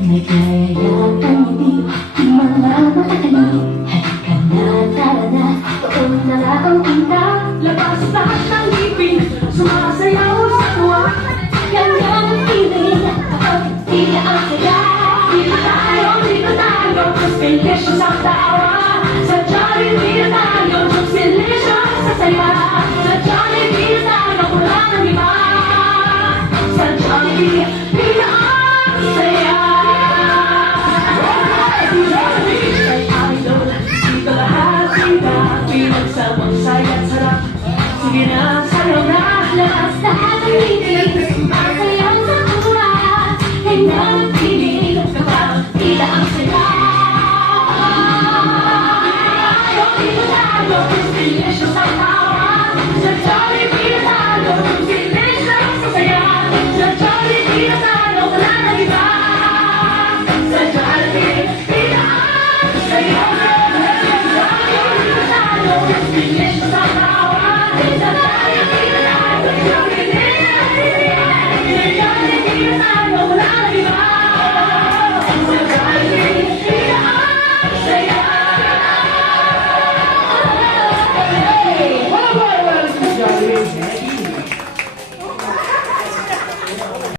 Naglayakan ngiti, mga makakani. Halika na, tara na, doon na lang ang punta. Labas lahat ng ngipin, sumasayaw sa tuwa. Yan ang feeling, kapag di na ang saya. Dito tayo, dito tayo, Cause vacation sa